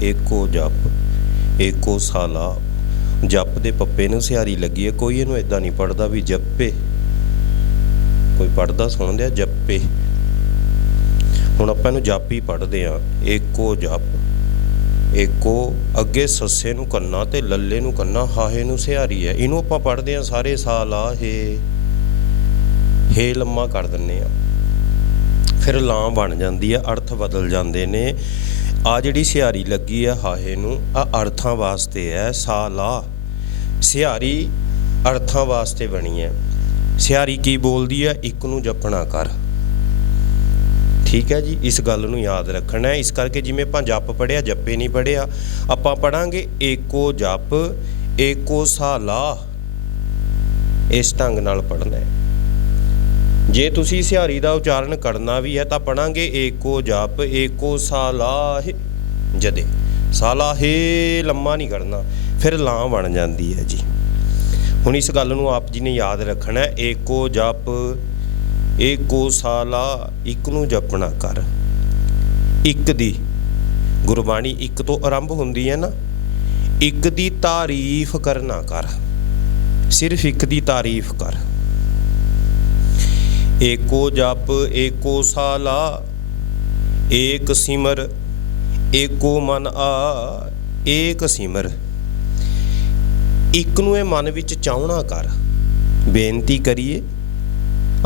ਏਕੋ ਜਪ, ਏਕੋ ਸਾਲਾ। ਜਪ ਦੇ ਪੱਪੇ ਨੂੰ ਸਿਹਾਰੀ ਲੱਗੀ ਹੈ, ਕੋਈ ਇਹਨੂੰ ਇਦਾਂ ਨਹੀਂ ਪੜਦਾ ਵੀ ਜੱਪੇ। ਕੋਈ ਪੜਦਾ ਸੁਣਦੇ ਆ ਜੱਪੇ। ਹੁਣ ਆਪਾਂ ਇਹਨੂੰ ਜਪ ਹੀ ਪੜਦੇ ਆ ਏਕੋ ਜਪ। ਏਕੋ ਅੱਗੇ ਸੱਸੇ ਨੂੰ ਕੰਨਾ ਤੇ, ਲੱਲੇ ਨੂੰ ਕੰਨਾ, ਹਾਹੇ ਨੂੰ ਸਿਹਾਰੀ ਹੈ। ਇਹਨੂੰ ਆਪਾਂ ਪੜਦੇ ਆ ਸਾਰੇ ਸਾਲ, ਹੇ। ਹੇ ਲੰਮਾ ਕਰ ਦਿੰਨੇ ਆ ਫਿਰ ਲਾਂ ਬਣ ਜਾਂਦੀ ਆ ਅਰਥ ਬਦਲ ਜਾਂਦੇ ਨੇ। ਆ ਜਿਹੜੀ ਸਿਹਾਰੀ ਲੱਗੀ ਆ ਹਾਹੇ ਨੂੰ, ਆ ਅਰਥਾਂ ਵਾਸਤੇ ਹੈ ਸਾਲਾ। ਸਿਹਾਰੀ ਅਰਥਾਂ ਵਾਸਤੇ ਬਣੀ ਹੈ ਸਿਹਾਰੀ ਕੀ ਬੋਲਦੀ ਹੈ ਇੱਕ ਨੂੰ ਜਪਣਾ ਕਰ। ਠੀਕ ਹੈ ਜੀ, ਇਸ ਗੱਲ ਨੂੰ ਯਾਦ ਰੱਖਣਾ ਹੈ ਇਸ ਕਰਕੇ ਜਿਵੇਂ ਆਪਾਂ ਜਪ ਪੜਿਆ ਜੱਪੇ ਨਹੀਂ ਪੜਿਆ ਆਪਾਂ ਪੜਾਂਗੇ ਏਕੋ ਜਪ, ਏਕੋ ਸਾਲਾ। ਇਸ ਢੰਗ ਨਾਲ ਪੜਨਾ ਹੈ ਜੇ ਤੁਸੀਂ ਸਿਹਾਰੀ ਦਾ ਉਚਾਰਨ ਕਰਨਾ ਵੀ ਹੈ, ਤਾਂ ਪੜਾਂਗੇ, ਏਕੋ ਜਪ, ਏਕੋ ਸਾਲਾਹ ਜਦੇ। ਸਾਲਾਹੇ ਲੰਮਾ ਨਹੀਂ ਕਰਨਾ, ਫਿਰ ਲਾਂ ਬਣ ਜਾਂਦੀ ਹੈ ਜੀ। ਹੁਣ ਇਸ ਗੱਲ ਨੂੰ ਆਪ ਜੀ ਨੇ ਯਾਦ ਰੱਖਣਾ ਹੈ, ਏਕੋ ਜਪ, ਏਕੋ ਸਾਲਾ ਇੱਕ ਨੂੰ ਜਪਣਾ ਕਰ। ਇੱਕ ਦੀ ਗੁਰਬਾਣੀ ਇੱਕ ਤੋਂ ਆਰੰਭ ਹੁੰਦੀ ਹੈ ਨਾ, ਇੱਕ ਦੀ ਤਾਰੀਫ ਕਰਨਾ ਕਰ। ਸਿਰਫ ਇੱਕ ਦੀ ਤਾਰੀਫ ਕਰ। ਏਕੋ ਜਪ, ਏਕੋ ਸਾਲਾ, ਏਕ ਸਿਮਰ, ਏਕੋ ਮਨ ਆ, ਏਕ ਸਿਮਰ। ਇੱਕ ਨੂੰ ਇਹ ਮਨ ਵਿੱਚ ਚਾਹਣਾ ਕਰ। ਬੇਨਤੀ ਕਰੀਏ,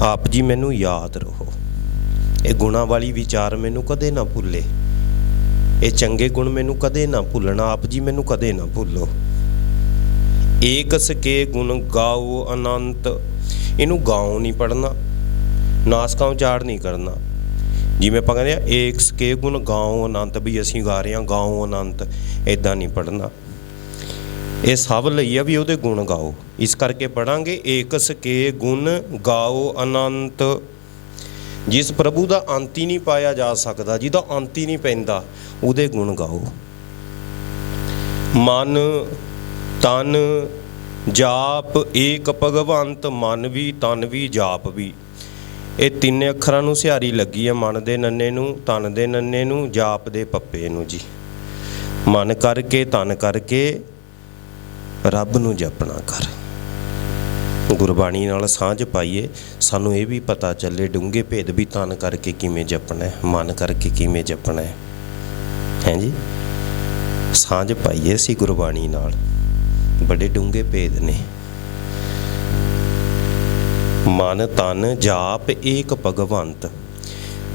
ਆਪ ਜੀ ਮੈਨੂੰ ਯਾਦ ਰਹੋ। ਇਹ ਗੁਣਾ ਵਾਲੀ ਵਿਚਾਰ ਮੈਨੂੰ ਕਦੇ ਨਾ ਭੁੱਲੇ। ਇਹ ਚੰਗੇ ਗੁਣ ਮੈਨੂੰ ਕਦੇ ਨਾ ਭੁੱਲਣਾ। ਆਪ ਜੀ ਮੈਨੂੰ ਕਦੇ ਨਾ ਭੁੱਲੋ। ਏਕਸ ਕੇ ਗੁਣ ਗਾਓ ਅਨੰਤ। ਇਹਨੂੰ ਗਾਉ ਨਹੀਂ ਪੜਨਾ ਨਾਸਕਾਂ ਉਚਾਰ ਨਹੀਂ ਕਰਨਾ। ਜਿਵੇਂ ਆਪਾਂ ਕਹਿੰਦੇ ਆ, ਏਕਸ ਕੇ ਗੁਣ ਗਾਉ ਅਨੰਤ, ਵੀ ਅਸੀਂ ਗਾ ਰਹੇ ਹਾਂ, ਗਾਉ ਅਨੰਤ ਇਦਾਂ ਨਹੀਂ ਪੜਨਾ ਇਹ ਸਭ ਲਈ ਆ ਵੀ ਉਹਦੇ ਗੁਣ ਗਾਓ। ਇਸ ਕਰਕੇ ਪੜਾਂਗੇ ਏਕਸ ਕੇ ਗੁਣ ਗਾਓ ਅਨੰਤ। ਜਿਸ ਪ੍ਰਭੂ ਦਾ ਅੰਤ ਹੀ ਨਹੀਂ ਪਾਇਆ ਜਾ ਸਕਦਾ, ਜਿਹਦਾ ਅੰਤ ਹੀ ਨਹੀਂ ਪੈਂਦਾ, ਉਹਦੇ ਗੁਣ ਗਾਓ। ਮਨ, ਤਨ, ਜਾਪ, ਏਕ ਭਗਵੰਤ, ਮਨ ਵੀ, ਤਨ ਵੀ, ਜਾਪ ਵੀ। ਇਹ ਤਿੰਨ ਅੱਖਰਾਂ ਨੂੰ ਸਿਹਾਰੀ ਲੱਗੀ ਹੈ, ਮਨ ਦੇ ਨੰਨੇ ਨੂੰ ਤਨ ਦੇ ਨੰਨੇ ਨੂੰ, ਜਾਪ ਦੇ ਪੱਪੇ ਨੂੰ ਜੀ। ਮਨ ਕਰਕੇ ਤਨ ਕਰਕੇ, ਰੱਬ ਨੂੰ ਜਪਣਾ ਕਰ। ਗੁਰਬਾਣੀ ਨਾਲ ਸਾਂਝ ਪਾਈਏ, ਸਾਨੂੰ ਇਹ ਵੀ ਪਤਾ ਚੱਲੇ ਡੂੰਘੇ ਭੇਦ ਵੀ ਤਨ ਕਰਕੇ ਕਿਵੇਂ ਜਪਣਾ ਹੈ, ਮਨ ਕਰਕੇ ਕਿਵੇਂ ਜਪਣਾ ਹੈ। ਹੈਂ ਜੀ? ਸਾਂਝ ਪਾਈਏ ਸੀ ਗੁਰਬਾਣੀ ਨਾਲ। ਬੜੇ ਡੂੰਘੇ ਭੇਦ ਨੇ। ਮਨ, ਤਨ, ਜਾਪ, ਏਕ ਭਗਵੰਤ।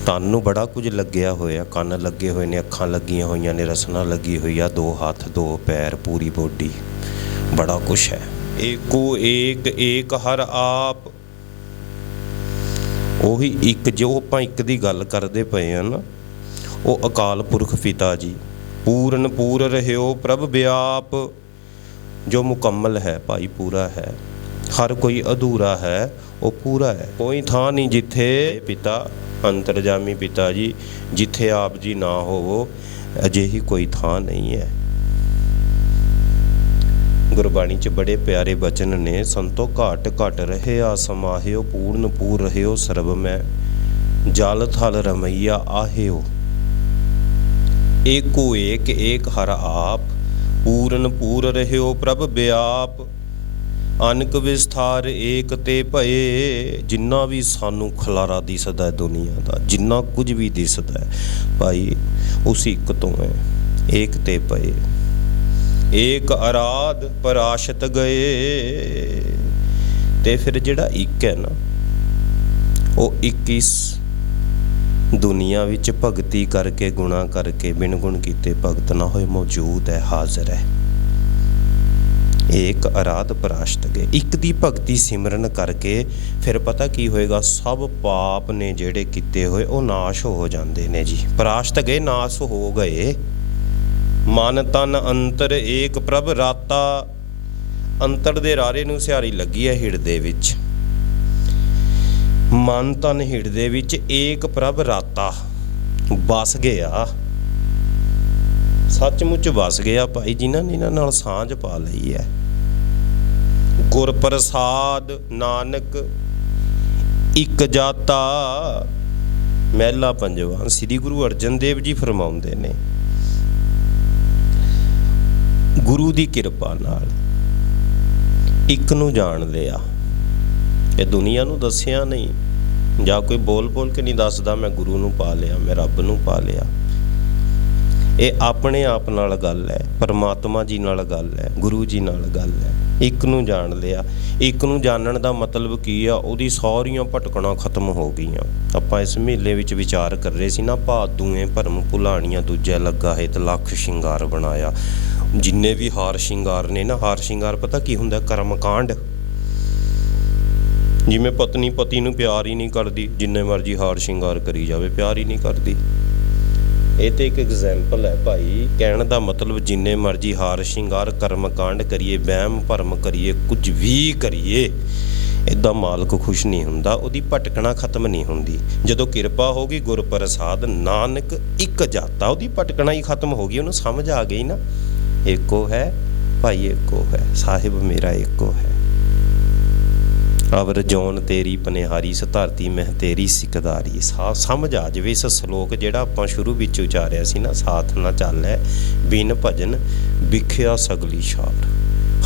ਤਨ ਨੂੰ ਬੜਾ ਕੁਝ ਲੱਗਿਆ ਹੋਇਆ। ਕੰਨ ਲੱਗੇ ਹੋਏ ਨੇ, ਅੱਖਾਂ ਲੱਗੀਆਂ ਹੋਈਆਂ ਨੇ, ਰਸਨਾ ਲੱਗੀ ਹੋਈ ਆ। ਦੋ ਹੱਥ, ਦੋ ਪੈਰ, ਪੂਰੀ ਬੋਡੀ। ਬੜਾ ਕੁਝ ਹੈ। ਏਕੋ ਏਕ ਏਕ ਹਰ ਆਪ। ਉਹੀ ਇੱਕ, ਜੋ ਆਪਾਂ ਇੱਕ ਦੀ ਗੱਲ ਕਰਦੇ ਪਏ ਆ ਨਾ, ਉਹ ਅਕਾਲ ਪੁਰਖ ਪਿਤਾ ਜੀ। ਪੂਰਨ ਪੂਰ ਰਹਿਓ ਪ੍ਰਭ ਵਿਆਪ। ਜੋ ਮੁਕੰਮਲ ਹੈ, ਭਾਈ ਪੂਰਾ ਹੈ। ਹਰ ਕੋਈ ਅਧੂਰਾ ਹੈ, ਉਹ ਪੂਰਾ ਹੈ। ਕੋਈ ਥਾਂ ਨਹੀਂ ਜਿੱਥੇ ਪਿਤਾ, ਅੰਤਰਜਾਮੀ ਪਿਤਾ ਜੀ, ਜਿੱਥੇ ਆਪ ਜੀ ਨਾ ਹੋਵੋ, ਅਜਿਹੀ ਕੋਈ ਥਾਂ ਨਹੀਂ ਹੈ। ਗੁਰਬਾਣੀ 'ਚ ਬੜੇ ਪਿਆਰੇ ਬਚਨ ਨੇ, ਸੰਤੋ ਘਾਟ ਘਟ ਰਹੇ ਆ ਸਮਾਹਿਓ, ਪੂਰਨ ਪੂਰ ਰਹਿਓ ਸਰਬ ਮੈਂ, ਜਲ ਥਲ ਰਮਈਆ ਆਹਿਓ। ਏਕੋ ਏਕ ਏਕ ਹਰ ਆਪ, ਪੂਰਨ ਪੂਰ ਰਹਿਓ ਪ੍ਰਭ ਵਿਆਪ ਅਨਕ ਵਿਸਥਾਰ ਏਕ ਤੇ ਭਏ, ਜਿੰਨਾ ਵੀ ਸਾਨੂੰ ਖਲਾਰਾ ਦਿਸਦਾ ਹੈ ਦੁਨੀਆ ਦਾ, ਜਿੰਨਾ ਕੁਝ ਵੀ ਦਿਸਦਾ ਹੈ, ਭਾਈ ਉਸ ਇੱਕ ਤੋਂ ਹੈ, ਏਕ ਤੇ ਭਏ। ਏਕ ਅਰਾਧ ਪਰਾਸ਼ਤ ਗਏ, ਤੇ ਫਿਰ ਜਿਹੜਾ ਇੱਕ ਹੈ ਨਾ, ਉਹ 21 ਦੁਨੀਆ ਵਿੱਚ ਭਗਤੀ ਕਰਕੇ, ਗੁਣਾ ਕਰਕੇ, ਬਿਨ ਗੁਣ ਕੀਤੇ ਭਗਤ ਨਾ ਹੋਏ, ਮੌਜੂਦ ਹੈ, ਹਾਜ਼ਰ ਹੈ। ਏਕ ਅਰਾਧ ਪਰਾਸ਼ਤ ਗਏ ਇੱਕ ਦੀ ਭਗਤੀ ਸਿਮਰਨ ਕਰਕੇ ਫਿਰ ਪਤਾ ਕੀ ਹੋਏਗਾ, ਸਭ ਪਾਪ ਨੇ ਜਿਹੜੇ ਕੀਤੇ ਹੋਏ, ਉਹ ਨਾਸ਼ ਹੋ ਜਾਂਦੇ ਨੇ ਜੀ। ਪਰਾਸ਼ਤ ਗਏ ਨਾਸ਼ ਹੋ ਗਏ। ਮਨ ਤਨ ਅੰਤਰ ਏਕ ਪ੍ਰਭ ਰਾਤਾ, ਅੰਤਰ ਦੇ ਰਾਰੇ ਨੂੰ ਸਿਹਾਰੀ ਲੱਗੀ ਹੈ ਹਿਰਦੇ ਵਿੱਚ। ਮਨ ਤਨ ਹਿਰਦੇ ਵਿੱਚ ਏਕ ਪ੍ਰਭ ਰਾਤਾ, ਵਸ ਗਿਆ। ਸੱਚਮੁੱਚ ਵਸ ਗਿਆ ਭਾਈ, ਜਿਨ੍ਹਾਂ ਨੇ ਇਹਨਾਂ ਨਾਲ ਸਾਂਝ ਪਾ ਲਈ ਹੈ। ਗੁਰ ਪ੍ਰਸਾਦ ਨਾਨਕ ਇਕ ਜਾਤਾ ਮਹਿਲਾ ਪੰਜਵਾਂ। ਸ੍ਰੀ ਗੁਰੂ ਅਰਜਨ ਦੇਵ ਜੀ ਫਰਮਾਉਂਦੇ ਨੇ, ਗੁਰੂ ਦੀ ਕਿਰਪਾ ਨਾਲ ਇੱਕ ਨੂੰ ਜਾਣ ਲਿਆ ਇਹ ਦੁਨੀਆ ਨੂੰ ਦੱਸਿਆ ਨਹੀਂ। ਜਾਂ ਕੋਈ ਬੋਲ ਬੋਲ ਕੇ ਨਹੀਂ ਦੱਸਦਾ, ਮੈਂ ਗੁਰੂ ਨੂੰ ਪਾ ਲਿਆ, ਮੈਂ ਰੱਬ ਨੂੰ ਪਾ ਲਿਆ। ਇਹ ਆਪਣੇ ਆਪ ਨਾਲ ਗੱਲ ਹੈ, ਪਰਮਾਤਮਾ ਜੀ ਨਾਲ ਗੱਲ ਹੈ, ਗੁਰੂ ਜੀ ਨਾਲ ਗੱਲ ਹੈ। ਇੱਕ ਨੂੰ ਜਾਣ ਲਿਆ। ਇੱਕ ਨੂੰ ਜਾਣਨ ਦਾ ਮਤਲਬ ਕੀ ਆ? ਉਹਦੀ ਸਾਰੀਆਂ ਭਟਕਣਾ ਖਤਮ ਹੋ ਗਈਆਂ। ਆਪਾਂ ਇਸ ਮਹੀਲੇ ਵਿੱਚ ਵਿਚਾਰ ਕਰ ਰਹੇ ਸੀ ਨਾ ਭਾਦੂਏ ਭਰਮ ਭੁਲਾਣੀਆਂ ਦੂਜੇ ਲੱਗਾ ਹੈ ਤੇ ਲੱਖ ਸ਼ਿੰਗਾਰ ਬਣਾਇਆ। ਜਿੰਨੇ ਵੀ ਹਾਰ ਸ਼ਿੰਗਾਰ ਨੇ ਨਾ, ਹਾਰ ਸ਼ਿੰਗਾਰ ਪਤਾ ਕੀ ਹੁੰਦਾ? ਕਰਮ ਕਾਂਡ। ਜਿਵੇਂ ਪਤਨੀ ਪਤੀ ਨੂੰ ਪਿਆਰ ਹੀ ਨਹੀਂ ਕਰਦੀ, ਜਿੰਨੇ ਮਰਜ਼ੀ ਹਾਰ ਸ਼ਿੰਗਾਰ ਕਰੀ ਜਾਵੇ, ਪਿਆਰ ਹੀ ਨਹੀਂ ਕਰਦੀ। ਇਹ ਤੇ ਇੱਕ ਐਗਜ਼ਾਮਪਲ ਹੈ ਭਾਈ। ਕਹਿਣ ਦਾ ਮਤਲਬ ਜਿੰਨੇ ਮਰਜ਼ੀ ਹਾਰ, ਸ਼ਿੰਗਾਰ, ਕਰਮ ਕਾਂਡ ਕਰੀਏ, ਵਹਿਮ ਭਰਮ ਕਰੀਏ, ਕੁਝ ਵੀ ਕਰੀਏ ਇਦਾਂ ਮਾਲਕ ਖੁਸ਼ ਨਹੀਂ ਹੁੰਦਾ, ਉਹਦੀ ਭਟਕਣਾ ਖਤਮ ਨਹੀਂ ਹੁੰਦੀ। ਜਦੋਂ ਕਿਰਪਾ ਹੋਗੀ ਗੁਰ ਪ੍ਰਸਾਦ ਨਾਨਕ ਇੱਕ ਜਾਤਾ, ਉਹਦੀ ਭਟਕਣਾ ਹੀ ਖਤਮ ਹੋ ਗਈ, ਉਹਨੂੰ ਸਮਝ ਆ ਗਈ ਨਾ। ਇੱਕੋ ਹੈ, ਭਾਈ ਇੱਕੋ ਹੈ, ਸਾਹਿਬ ਮੇਰਾ ਇੱਕੋ ਹੈ। ਅਵਰ ਜੋਨ ਤੇਰੀ ਪਨਿਹਾਰੀ ਸ ਮਹਿ ਤੇਰੀ ਸਿਕਦਾਰੀ। ਸਾ ਸਮਝ ਆ ਜਵੇ ਇਸ ਸ਼ਲੋਕ ਜਿਹੜਾ ਆਪਾਂ ਸ਼ੁਰੂ ਵਿੱਚ ਉਚਾਰਿਆ ਸੀ ਨਾ, ਸਾਥ ਨਾ ਚੱਲੈ, ਬਿਨ ਭਜਨ ਵਿਖਿਆ ਸਗਲੀ ਛਾੜ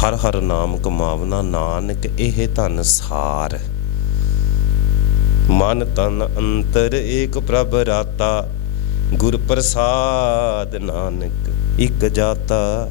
ਹਰ ਹਰ ਨਾਮ ਕਮਾਵਨਾ ਨਾਨਕ, ਇਹ ਧਨ ਸਾਰ। ਮਨ ਤਨ ਅੰਤਰ ਏਕ ਪ੍ਰਭ ਰਾਤਾ, ਗੁਰ ਪ੍ਰਸਾਦ ਨਾਨਕ, ਇਕ ਜਾਤਾ।